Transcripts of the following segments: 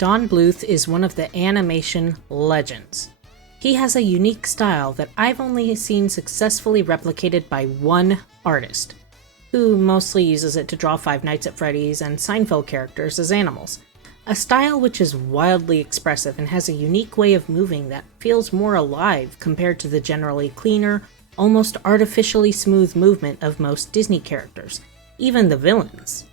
Don Bluth is one of the animation legends. He has a unique style that I've only seen successfully replicated by one artist, who mostly uses it to draw Five Nights at Freddy's and Seinfeld characters as animals. A style which is wildly expressive and has a unique way of moving that feels more alive compared to the generally cleaner, almost artificially smooth movement of most Disney characters, even the villains.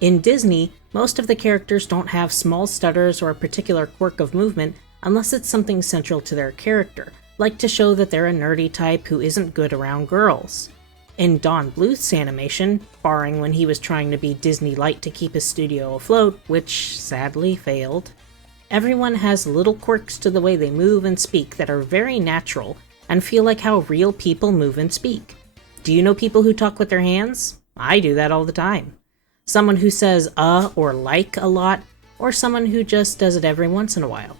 In Disney, most of the characters don't have small stutters or a particular quirk of movement unless it's something central to their character, like to show that they're a nerdy type who isn't good around girls. In Don Bluth's animation, barring when he was trying to be Disney light to keep his studio afloat, which sadly failed, everyone has little quirks to the way they move and speak that are very natural and feel like how real people move and speak. Do you know people who talk with their hands? I do that all the time. Someone who says or like a lot, or someone who just does it every once in a while.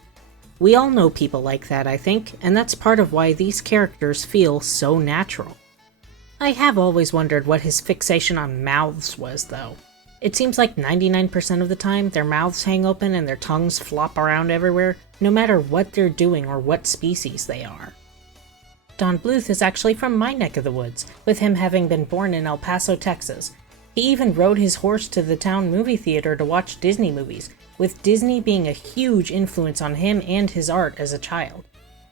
We all know people like that, I think, and that's part of why these characters feel so natural. I have always wondered what his fixation on mouths was, though. It seems like 99% of the time their mouths hang open and their tongues flop around everywhere, no matter what they're doing or what species they are. Don Bluth is actually from my neck of the woods, with him having been born in El Paso, Texas. He even rode his horse to the town movie theater to watch Disney movies, with Disney being a huge influence on him and his art as a child.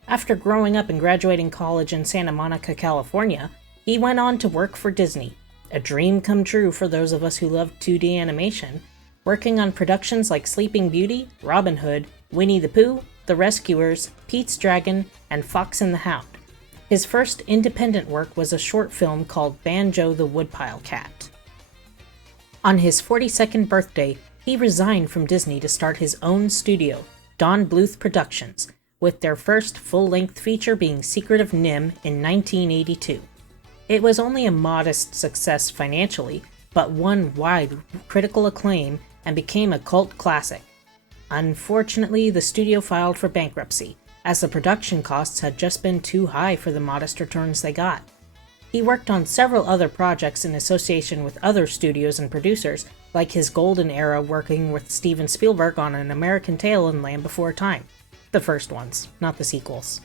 After growing up and graduating college in Santa Monica, California, he went on to work for Disney, a dream come true for those of us who love 2D animation, working on productions like Sleeping Beauty, Robin Hood, Winnie the Pooh, The Rescuers, Pete's Dragon, and Fox and the Hound. His first independent work was a short film called Banjo the Woodpile Cat. On his 42nd birthday, he resigned from Disney to start his own studio, Don Bluth Productions, with their first full-length feature being Secret of NIMH in 1982. It was only a modest success financially, but won wide critical acclaim and became a cult classic. Unfortunately, the studio filed for bankruptcy, as the production costs had just been too high for the modest returns they got. He worked on several other projects in association with other studios and producers, like his golden era working with Steven Spielberg on An American Tail and Land Before Time. The first ones, not the sequels.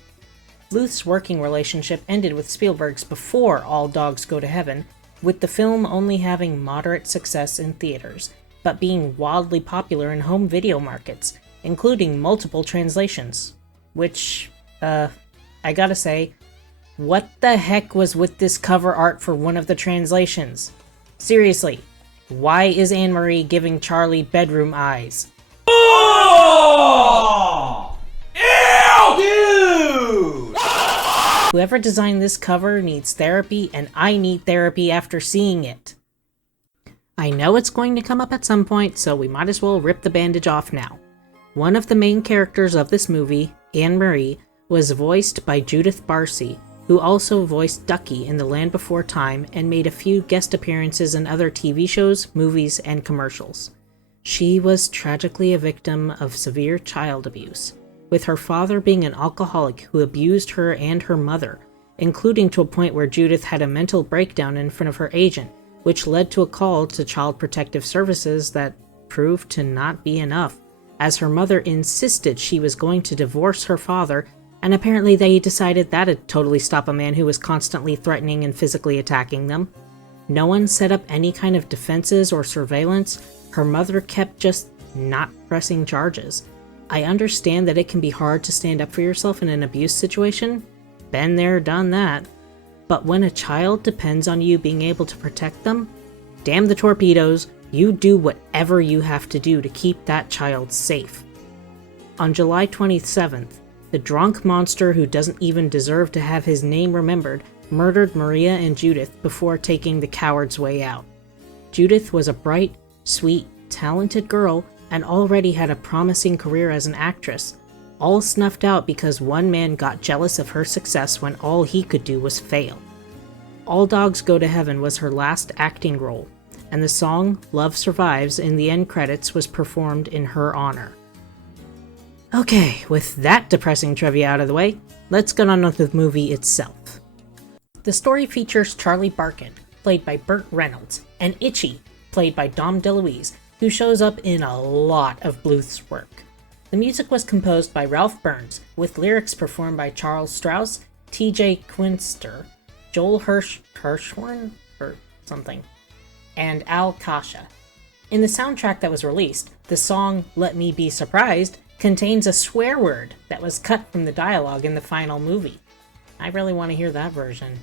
Bluth's working relationship ended with Spielberg's before All Dogs Go to Heaven, with the film only having moderate success in theaters, but being wildly popular in home video markets, including multiple translations. Which, I gotta say, what the heck was with this cover art for one of the translations? Seriously, why is Anne-Marie giving Charlie bedroom eyes? Oh! Ew! Dude! Whoever designed this cover needs therapy, and I need therapy after seeing it. I know it's going to come up at some point, so we might as well rip the bandage off now. One of the main characters of this movie, Anne-Marie, was voiced by Judith Barsi, who also voiced Ducky in The Land Before Time and made a few guest appearances in other TV shows, movies, and commercials. She was tragically a victim of severe child abuse, with her father being an alcoholic who abused her and her mother, including to a point where Judith had a mental breakdown in front of her agent, which led to a call to Child Protective Services that proved to not be enough, as her mother insisted she was going to divorce her father, and apparently they decided that'd totally stop a man who was constantly threatening and physically attacking them. No one set up any kind of defenses or surveillance. Her mother kept just not pressing charges. I understand that it can be hard to stand up for yourself in an abuse situation. Been there, done that. But when a child depends on you being able to protect them, damn the torpedoes, you do whatever you have to do to keep that child safe. On July 27th, the drunk monster who doesn't even deserve to have his name remembered murdered Maria and Judith before taking the coward's way out. Judith was a bright, sweet, talented girl and already had a promising career as an actress, all snuffed out because one man got jealous of her success when all he could do was fail. All Dogs Go to Heaven was her last acting role, and the song Love Survives in the end credits was performed in her honor. Okay, with that depressing trivia out of the way, let's get on with the movie itself. The story features Charlie Barkin, played by Burt Reynolds, and Itchy, played by Dom DeLuise, who shows up in a lot of Bluth's work. The music was composed by Ralph Burns, with lyrics performed by Charles Strauss, T.J. Quinster, Joel Hirschhorn, or something, and Al Kasha. In the soundtrack that was released, the song Let Me Be Surprised contains a swear word that was cut from the dialogue in the final movie. I really want to hear that version.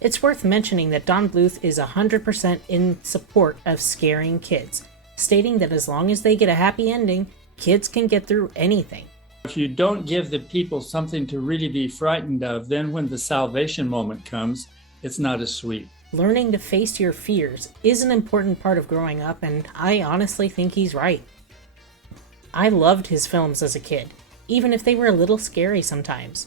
It's worth mentioning that Don Bluth is 100% in support of scaring kids, stating that as long as they get a happy ending, kids can get through anything. If you don't give the people something to really be frightened of, then when the salvation moment comes, it's not as sweet. Learning to face your fears is an important part of growing up, and I honestly think he's right. I loved his films as a kid, even if they were a little scary sometimes.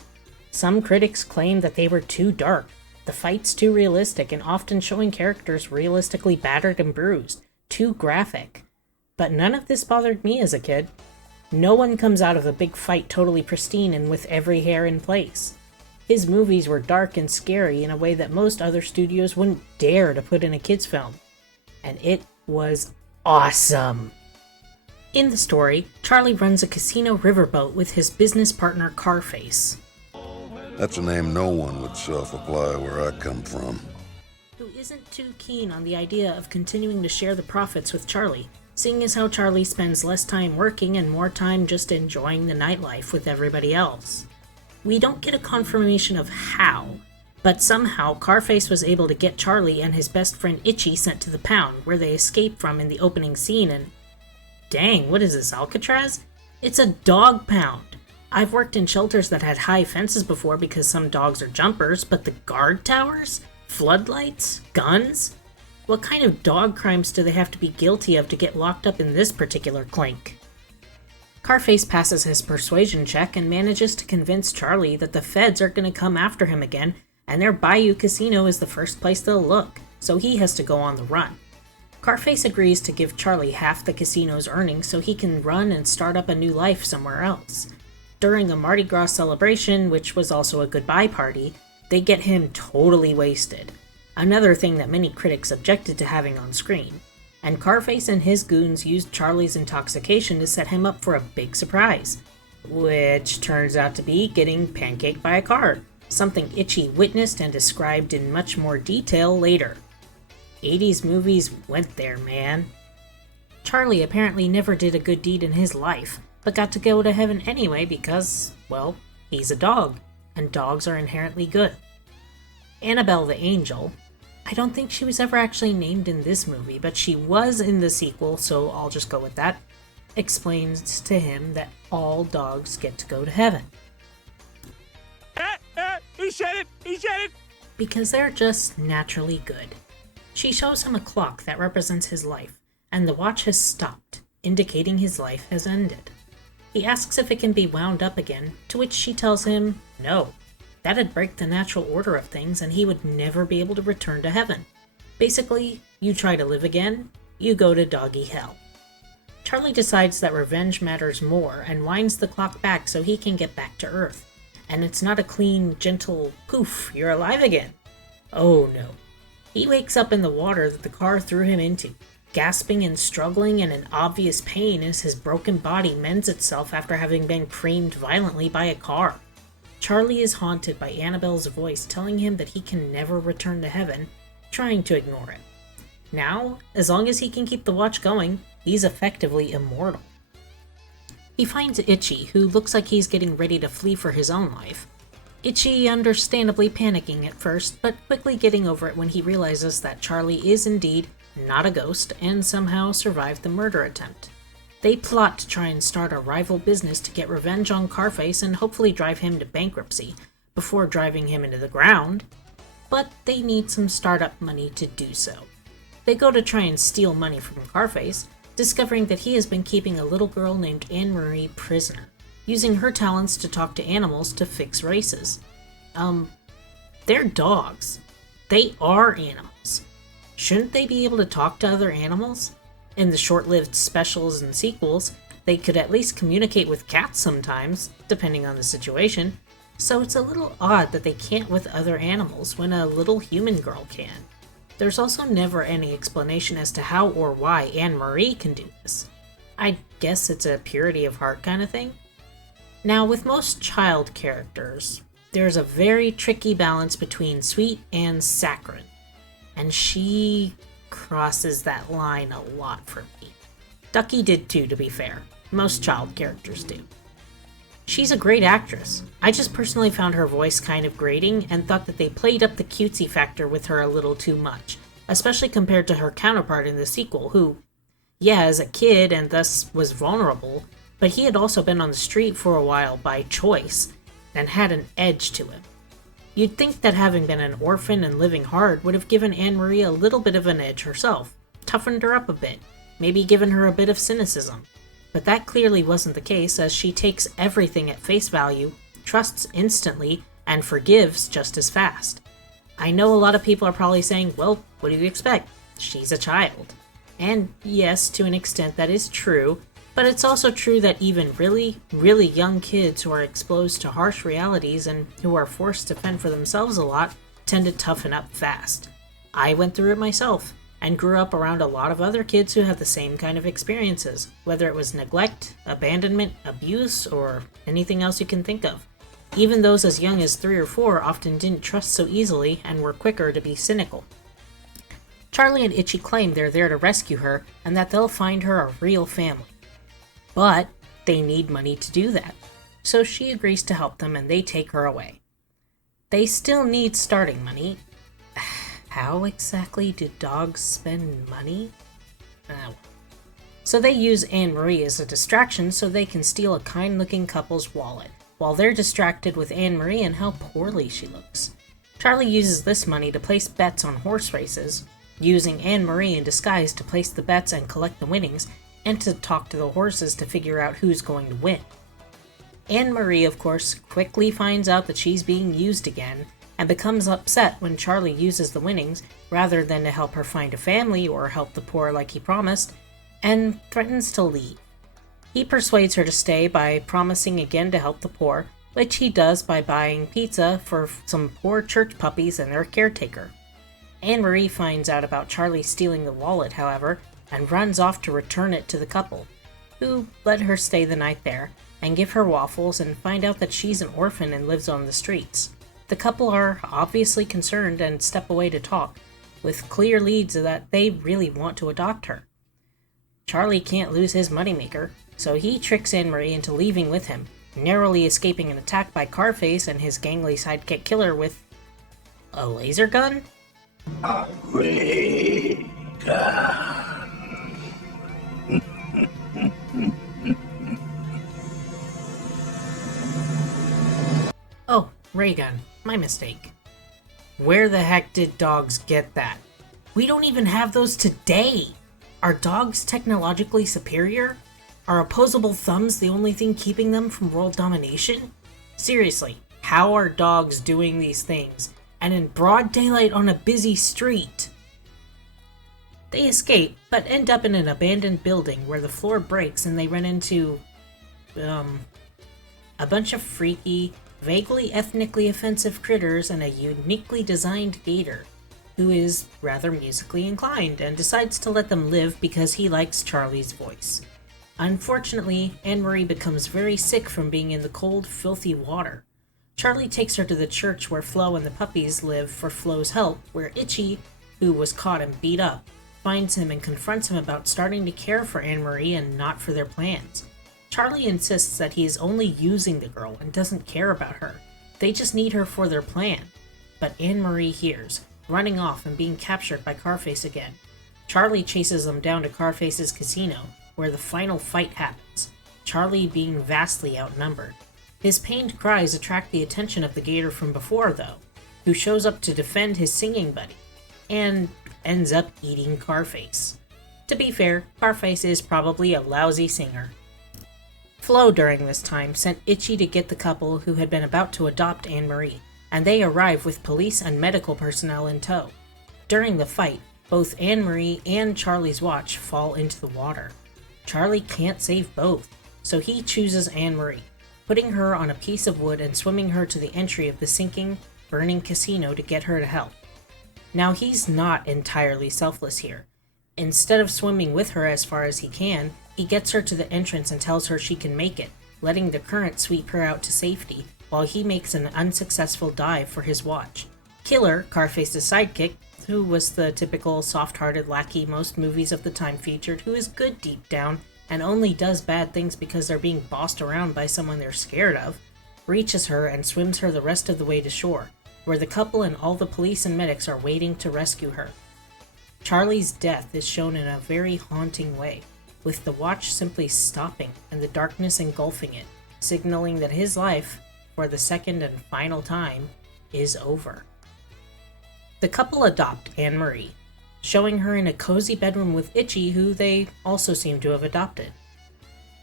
Some critics claimed that they were too dark, the fights too realistic, and often showing characters realistically battered and bruised, too graphic. But none of this bothered me as a kid. No one comes out of a big fight totally pristine and with every hair in place. His movies were dark and scary in a way that most other studios wouldn't dare to put in a kid's film. And it was awesome. In the story, Charlie runs a casino riverboat with his business partner Carface. That's a name no one would self-apply where I come from. Who isn't too keen on the idea of continuing to share the profits with Charlie, seeing as how Charlie spends less time working and more time just enjoying the nightlife with everybody else. We don't get a confirmation of how, but somehow Carface was able to get Charlie and his best friend Itchy sent to the pound, where they escaped from in the opening scene, and dang, what is this, Alcatraz? It's a dog pound! I've worked in shelters that had high fences before because some dogs are jumpers, but the guard towers? Floodlights? Guns? What kind of dog crimes do they have to be guilty of to get locked up in this particular clink? Carface passes his persuasion check and manages to convince Charlie that the feds are going to come after him again, and their Bayou Casino is the first place they'll look, so he has to go on the run. Carface agrees to give Charlie half the casino's earnings so he can run and start up a new life somewhere else. During a Mardi Gras celebration, which was also a goodbye party, they get him totally wasted. Another thing that many critics objected to having on screen. And Carface and his goons used Charlie's intoxication to set him up for a big surprise, which turns out to be getting pancaked by a car, something Itchy witnessed and described in much more detail later. 80s movies went there, man. Charlie apparently never did a good deed in his life, but got to go to heaven anyway because, well, he's a dog, and dogs are inherently good. Annabelle the Angel, I don't think she was ever actually named in this movie, but she was in the sequel, so I'll just go with that, explains to him that all dogs get to go to heaven. He said it! He said it! Because they're just naturally good. She shows him a clock that represents his life, and the watch has stopped, indicating his life has ended. He asks if it can be wound up again, to which she tells him no. That'd break the natural order of things, and he would never be able to return to heaven. Basically, you try to live again, you go to doggy hell. Charlie decides that revenge matters more and winds the clock back so he can get back to Earth. And it's not a clean, gentle, poof, you're alive again. Oh no. He wakes up in the water that the car threw him into, gasping and struggling and in obvious pain as his broken body mends itself after having been creamed violently by a car. Charlie is haunted by Annabelle's voice telling him that he can never return to heaven, trying to ignore it. Now, as long as he can keep the watch going, he's effectively immortal. He finds Itchy, who looks like he's getting ready to flee for his own life. Itchy understandably panicking at first, but quickly getting over it when he realizes that Charlie is indeed not a ghost and somehow survived the murder attempt. They plot to try and start a rival business to get revenge on Carface and hopefully drive him to bankruptcy, before driving him into the ground. But they need some startup money to do so. They go to try and steal money from Carface, discovering that he has been keeping a little girl named Anne-Marie prisoner, using her talents to talk to animals to fix races. They're dogs. They are animals. Shouldn't they be able to talk to other animals? In the short-lived specials and sequels, they could at least communicate with cats sometimes, depending on the situation, so it's a little odd that they can't with other animals when a little human girl can. There's also never any explanation as to how or why Anne-Marie can do this. I guess it's a purity of heart kind of thing. Now, with most child characters, there's a very tricky balance between sweet and saccharine, and she crosses that line a lot for me. Ducky did too, to be fair. Most child characters do. She's a great actress. I just personally found her voice kind of grating and thought that they played up the cutesy factor with her a little too much, especially compared to her counterpart in the sequel, who, yeah, is a kid and thus was vulnerable, but he had also been on the street for a while by choice and had an edge to him. You'd think that having been an orphan and living hard would have given Anne-Marie a little bit of an edge herself, toughened her up a bit, maybe given her a bit of cynicism. But that clearly wasn't the case, as she takes everything at face value, trusts instantly, and forgives just as fast. I know a lot of people are probably saying, well, what do you expect? She's a child. And yes, to an extent that is true, but it's also true that even really, really young kids who are exposed to harsh realities and who are forced to fend for themselves a lot tend to toughen up fast. I went through it myself, and grew up around a lot of other kids who had the same kind of experiences, whether it was neglect, abandonment, abuse, or anything else you can think of. Even those as young as 3 or 4 often didn't trust so easily and were quicker to be cynical. Charlie and Itchy claim they're there to rescue her and that they'll find her a real family. But they need money to do that, so she agrees to help them and they take her away. They still need starting money. How exactly do dogs spend money? So they use Anne-Marie as a distraction so they can steal a kind-looking couple's wallet, while they're distracted with Anne-Marie and how poorly she looks. Charlie uses this money to place bets on horse races, using Anne-Marie in disguise to place the bets and collect the winnings, and to talk to the horses to figure out who's going to win. Anne-Marie, of course, quickly finds out that she's being used again, and becomes upset when Charlie uses the winnings rather than to help her find a family or help the poor like he promised, and threatens to leave. He persuades her to stay by promising again to help the poor, which he does by buying pizza for some poor church puppies and their caretaker. Anne-Marie finds out about Charlie stealing the wallet, however, and runs off to return it to the couple, who let her stay the night there and give her waffles and find out that she's an orphan and lives on the streets. The couple are obviously concerned and step away to talk, with clear leads that they really want to adopt her. Charlie can't lose his moneymaker, so he tricks Anne-Marie into leaving with him, narrowly escaping an attack by Carface and his gangly sidekick killer with a laser gun? A ray gun. Oh, ray gun. My mistake. Where the heck did dogs get that? We don't even have those today! Are dogs technologically superior? Are opposable thumbs the only thing keeping them from world domination? Seriously, how are dogs doing these things? And in broad daylight on a busy street? They escape, but end up in an abandoned building where the floor breaks and they run into, a bunch of freaky, vaguely ethnically offensive critters and a uniquely designed gator, who is rather musically inclined and decides to let them live because he likes Charlie's voice. Unfortunately, Anne-Marie becomes very sick from being in the cold, filthy water. Charlie takes her to the church where Flo and the puppies live for Flo's help, where Itchy, who was caught and beat up, finds him and confronts him about starting to care for Anne-Marie and not for their plans. Charlie insists that he is only using the girl and doesn't care about her. They just need her for their plan. But Anne-Marie hears, running off and being captured by Carface again. Charlie chases them down to Carface's casino, where the final fight happens, Charlie being vastly outnumbered. His pained cries attract the attention of the gator from before, though, who shows up to defend his singing buddy, and ends up eating Carface. To be fair, Carface is probably a lousy singer. Flo, during this time, sent Itchy to get the couple who had been about to adopt Anne-Marie, and they arrive with police and medical personnel in tow. During the fight, both Anne-Marie and Charlie's watch fall into the water. Charlie can't save both, so he chooses Anne-Marie, putting her on a piece of wood and swimming her to the entry of the sinking, burning casino to get her to help. Now, he's not entirely selfless here. Instead of swimming with her as far as he can, he gets her to the entrance and tells her she can make it, letting the current sweep her out to safety, while he makes an unsuccessful dive for his watch. Killer, Carface's sidekick, who was the typical soft-hearted lackey most movies of the time featured, who is good deep down and only does bad things because they're being bossed around by someone they're scared of, reaches her and swims her the rest of the way to shore, where the couple and all the police and medics are waiting to rescue her. Charlie's death is shown in a very haunting way, with the watch simply stopping and the darkness engulfing it, signaling that his life, for the second and final time, is over. The couple adopt Anne-Marie, showing her in a cozy bedroom with Itchy, who they also seem to have adopted.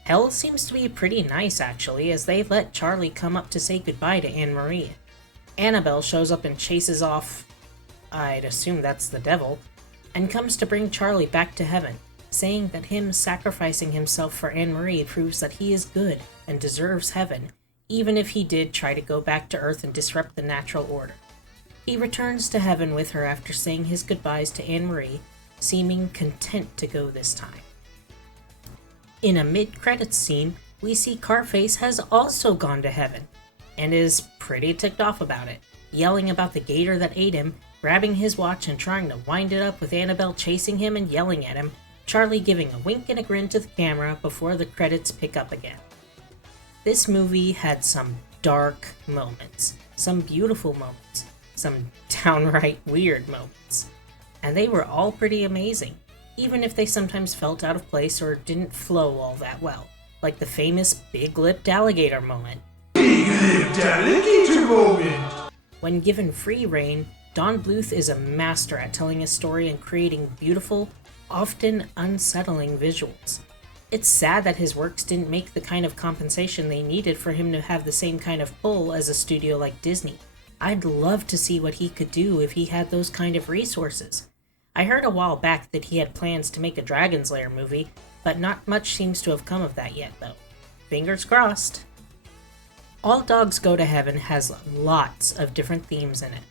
Hell seems to be pretty nice, actually, as they let Charlie come up to say goodbye to Anne-Marie. Annabelle shows up and chases off, I'd assume that's the devil, and comes to bring Charlie back to heaven, saying that him sacrificing himself for Anne-Marie proves that he is good and deserves heaven, even if he did try to go back to Earth and disrupt the natural order. He returns to heaven with her after saying his goodbyes to Anne-Marie, seeming content to go this time. In a mid-credits scene, we see Carface has also gone to heaven, and is pretty ticked off about it, yelling about the gator that ate him, grabbing his watch and trying to wind it up with Annabelle chasing him and yelling at him, Charlie giving a wink and a grin to the camera before the credits pick up again. This movie had some dark moments, some beautiful moments, some downright weird moments, and they were all pretty amazing, even if they sometimes felt out of place or didn't flow all that well, like the famous big-lipped alligator moment. Big-lipped alligator moment! When given free rein, Don Bluth is a master at telling a story and creating beautiful, often unsettling visuals. It's sad that his works didn't make the kind of compensation they needed for him to have the same kind of pull as a studio like Disney. I'd love to see what he could do if he had those kind of resources. I heard a while back that he had plans to make a Dragon's Lair movie, but not much seems to have come of that yet, though. Fingers crossed. All Dogs Go to Heaven has lots of different themes in it.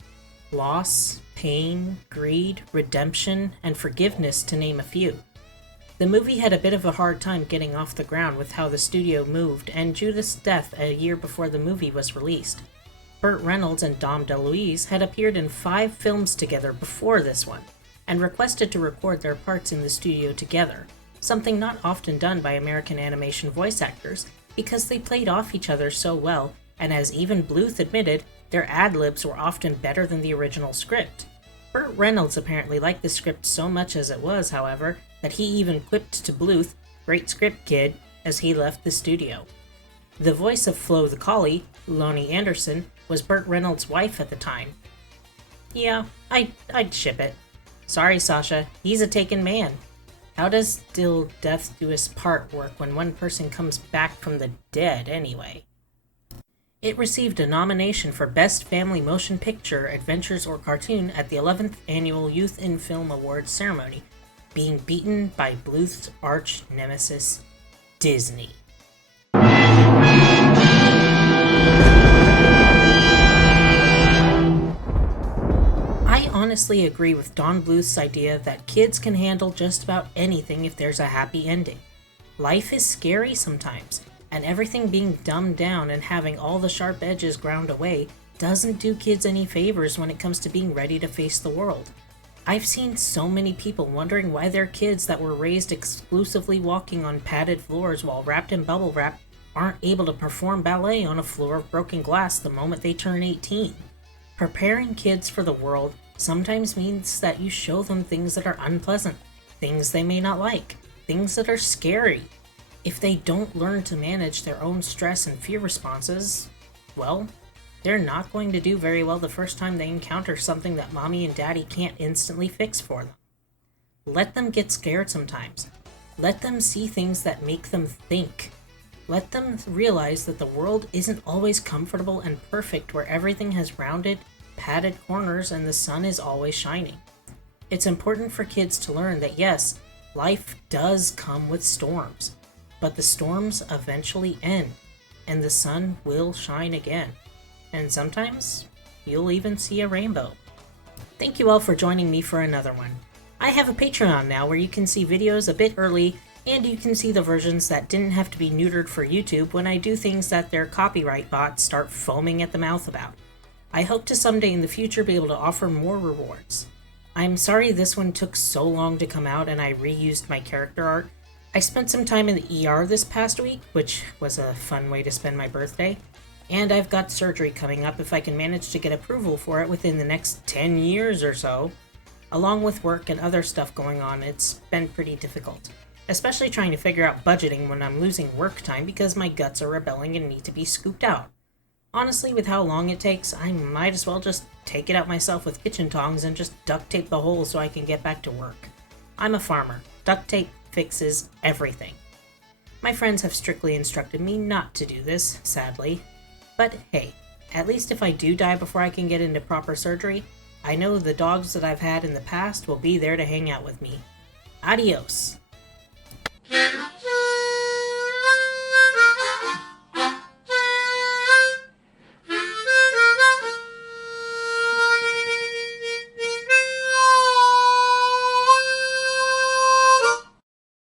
Loss, pain, greed, redemption, and forgiveness, to name a few. The movie had a bit of a hard time getting off the ground with how the studio moved and Judith's death a year before the movie was released. Burt Reynolds and Dom DeLuise had appeared in 5 films together before this one, and requested to record their parts in the studio together, something not often done by American animation voice actors, because they played off each other so well, and as even Bluth admitted, their ad-libs were often better than the original script. Burt Reynolds apparently liked the script so much as it was, however, that he even quipped to Bluth, "Great script, kid," as he left the studio. The voice of Flo the Collie, Lonnie Anderson, was Burt Reynolds' wife at the time. Yeah, I'd ship it. Sorry, Sasha, he's a taken man. How does Till Death Do Us Part work when one person comes back from the dead anyway? It received a nomination for Best Family Motion Picture, Adventures, or Cartoon at the 11th Annual Youth in Film Awards ceremony, being beaten by Bluth's arch nemesis, Disney. I honestly agree with Don Bluth's idea that kids can handle just about anything if there's a happy ending. Life is scary sometimes, and everything being dumbed down and having all the sharp edges ground away doesn't do kids any favors when it comes to being ready to face the world. I've seen so many people wondering why their kids that were raised exclusively walking on padded floors while wrapped in bubble wrap aren't able to perform ballet on a floor of broken glass the moment they turn 18. Preparing kids for the world sometimes means that you show them things that are unpleasant, things they may not like, things that are scary. If they don't learn to manage their own stress and fear responses, well, they're not going to do very well the first time they encounter something that mommy and daddy can't instantly fix for them. Let them get scared sometimes. Let them see things that make them think. Let them realize that the world isn't always comfortable and perfect where everything has rounded, padded corners and the sun is always shining. It's important for kids to learn that yes, life does come with storms, but the storms eventually end, and the sun will shine again. And sometimes, you'll even see a rainbow. Thank you all for joining me for another one. I have a Patreon now where you can see videos a bit early, and you can see the versions that didn't have to be neutered for YouTube when I do things that their copyright bots start foaming at the mouth about. I hope to someday in the future be able to offer more rewards. I'm sorry this one took so long to come out and I reused my character art. I spent some time in the ER this past week, which was a fun way to spend my birthday, and I've got surgery coming up if I can manage to get approval for it within the next 10 years or so. Along with work and other stuff going on, it's been pretty difficult, especially trying to figure out budgeting when I'm losing work time because my guts are rebelling and need to be scooped out. Honestly, with how long it takes, I might as well just take it out myself with kitchen tongs and just duct tape the hole so I can get back to work. I'm a farmer. Duct tape fixes everything. My friends have strictly instructed me not to do this, sadly. But hey, at least if I do die before I can get into proper surgery, I know the dogs that I've had in the past will be there to hang out with me. Adios.